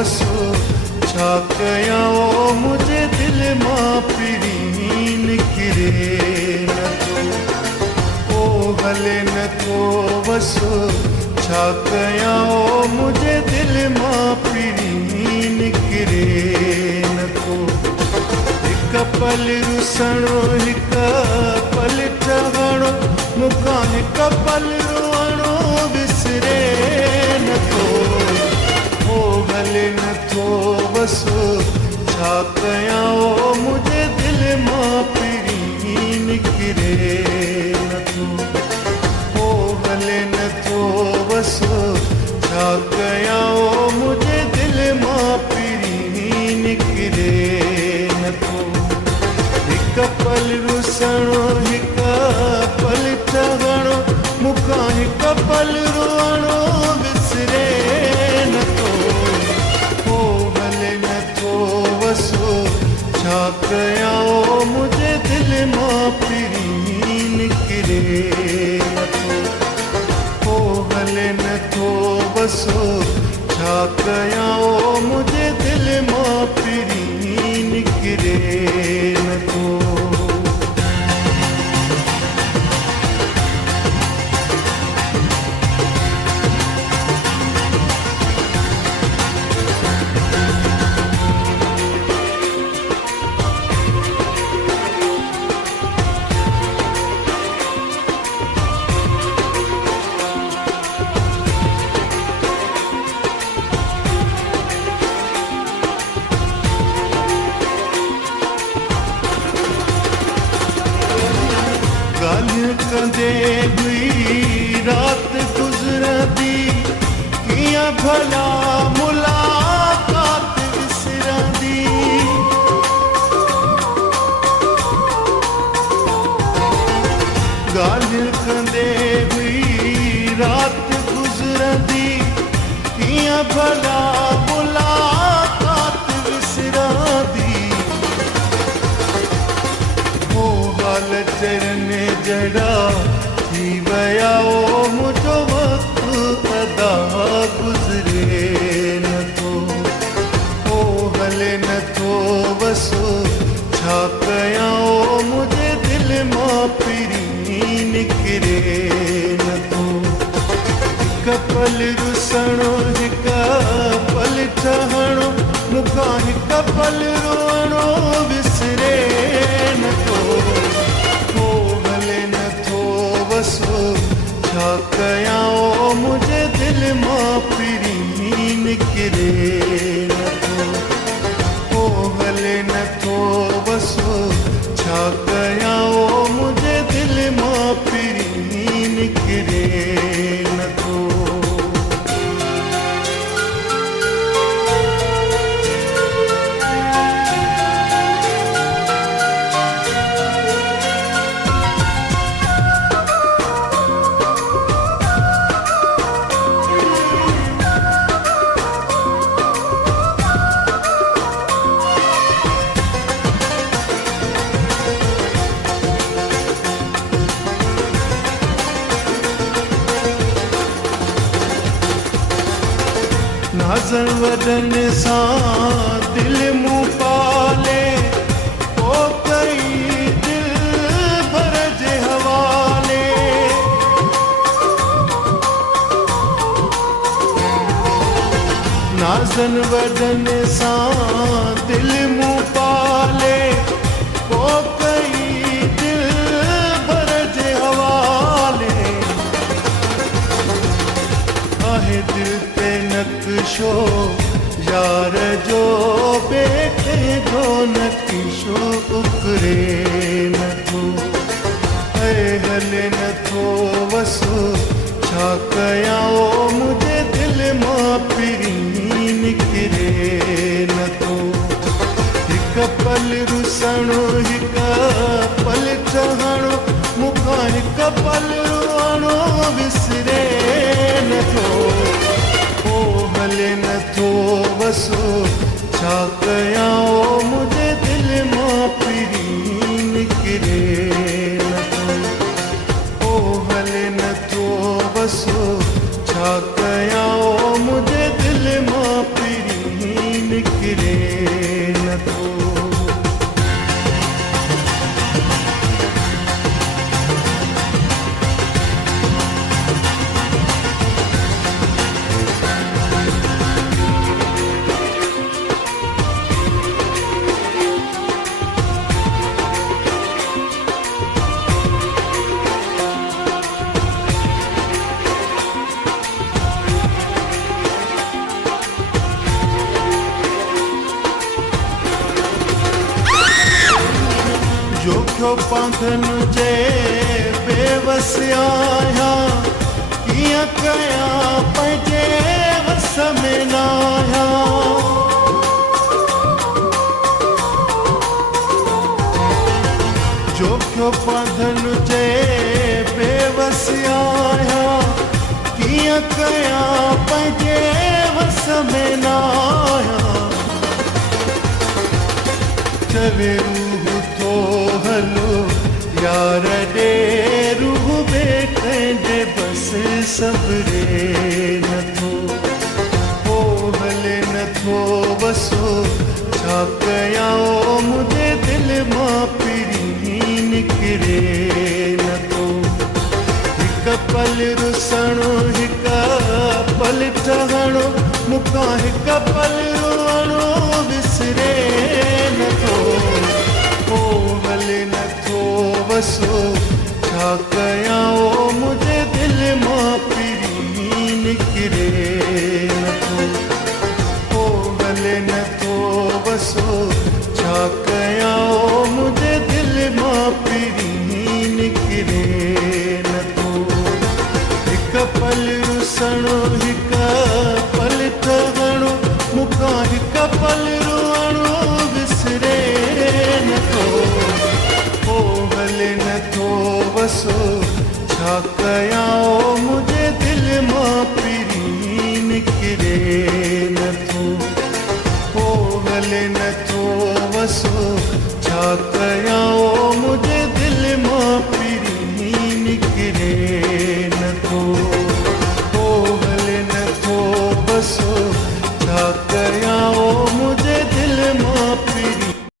वसो छा कयां मुझे दिल मां पिरी निकिरे नथो ओ हले नथो वसो छा कयां मुझे दिल मां पिरी निकिरे नथो हिक पल रुसणो हिक पल ठहणो मूंखां हिक पल रोअणो विसरे नथो ओ हले नथो वसो छा कयां मुझे दिल मां पिरी निकिरे नथो ओ हले नथो वसो छा कयां मुझे दिल मां पिरी निकिरे नथो हिक पल रुसणो हिक पल ठहणो मूंखां हिक पल रोअणो विसरे नथो ओ हले नथो वसो छा कयां मुझे दिल मां पिरी निकिरे नथो ओ हले नथो वसो छा कयां मुझे दिल मां पिरी निकिरे नथो गालियां कंदे हुई रात गुजरदी कियां भला मुलाकात विसरदी गालियां कंदे हुई रात गुजरदी कियां भला मुलाकात विसरदी हाल चरने जड़ा थी वया ओ मुझो वक्त अदा गुजरे नथो ओ हले नथो वसो छा कयां मुझे दिल मां पिरी निकिरे नथो हिक पल रुसणो हिक पल ठहणो मूंखां हिक पल रोअणो विसरे नथो छा कयां मुझे दिल मां पिरी निकिरे नथो ओ हले नथो वसो छा कयां मुझे दिल मां पिरी निकिरे नथो नाज़र वदन सां दिल मुँह पाले ओ कई दिल भर जे हवाले नाज़न वदन सां दिल मुँह पाले ओ कई दिल भर जे हवाले आहे दिल पे नक्शो यार जो बेटे जो नक्शो उकरे नथो है हले नथो वसो छा कयां मुझे दिल मां पिरी निकिरे नथो हिक पल रुसणो हिक पल ठहणो मूंखां हिक पल रोअणो विसरे नथो ओ हले नथो वसो छा कयां मुझे दिल मां पिरी निकिरे नथो ओ हले नथो वसो छा कयां मुझे दिल मां पिरी पियो पांधन जे बेवस आहियां कीअं कयां पंहिंजे वस में न आहियां जो पियो पांधन जे बेवस आहियां कीअं कयां पंहिंजे वस में न आहियां चवे रूह थो हलो यार ॾे रूह बेटे बस सबरे नथो हो हले नथो वसो छा कयां मुंहिंजे दिल मां पिरी निकिरे नथो हिकु पल रुसणो हिकु पल ठहणो मूंखां हिकु पल रुअणो विसरे नथो हो हले नथो वसो छा कयां मुंहिंजे दिल मां पिरी निकिरे नथो हो हले नथो वसो छा कयां मुंहिंजे दिल मां पिरी निकिरे नथो हिकु पल रुसणो हिकु पल ठहणो मूंखां हिकु पल रुअणो विसरे नथो हो हले नथो वसो छा कयां मुंहिंजे दिल मां पिरी निकिरे नथो हो हले नथो वसो छा कयां